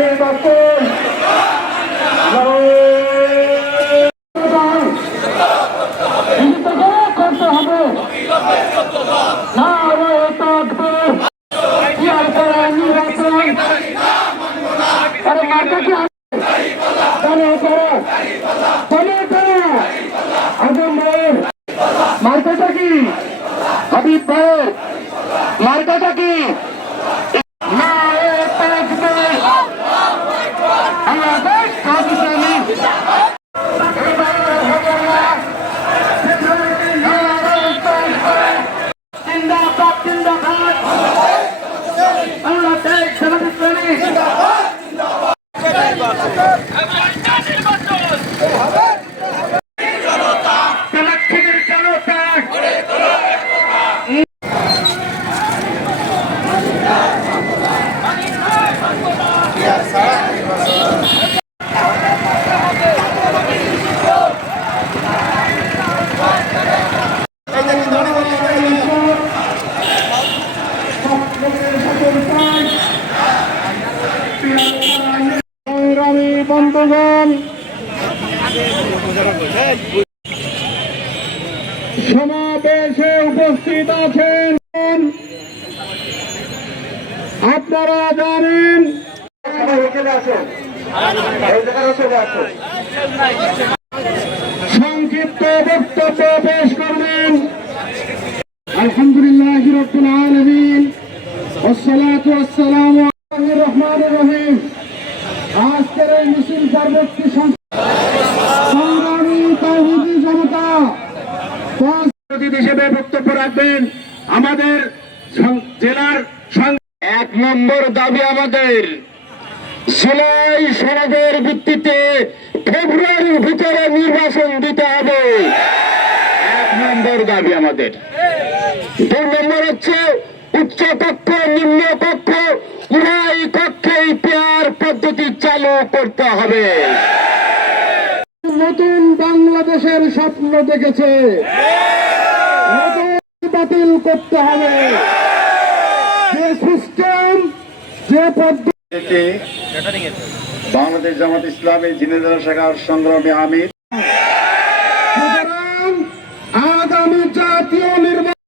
নির্বাচন করতে হবে না মার্কাটা কি হাবিব ভাই মার্কাটা কি বন্ধুগণ, সমাবেশে উপস্থিত আছেন। আপনারা জানেন সংক্ষিপ্ত বক্তব্য পেশ করবেন আলহামদুলিল্লাহ রাব্বিল আলামিন ওয়াসসালাতু ওয়াসসালামু আলার রহমানির রহিম। আজকের এই মিছিল পরবর্তী সংগ্রামী তাওহীদি জনতা হিসেবে বক্তব্য রাখবেন আমাদের জেলার 1 নম্বর দাবি আমাদের জুলাই সনদের ভিত্তিতে ফেব্রুয়ারির ভিতরে নির্বাচন দিতে হবে। 1 নম্বর দাবি আমাদের। 2 নম্বর হচ্ছে উচ্চ কক্ষ নিম্ন কক্ষ উভয় কক্ষে পিআর পদ্ধতি চালু করতে হবে। নতুন বাংলাদেশের স্বপ্ন দেখেছে, বাতিল করতে হবে। যে সিস্টেম যে পদ্ধতি বাংলাদেশ জামাত ইসলামী ঝিনাইদহ শাখার সংগ্রামী আমির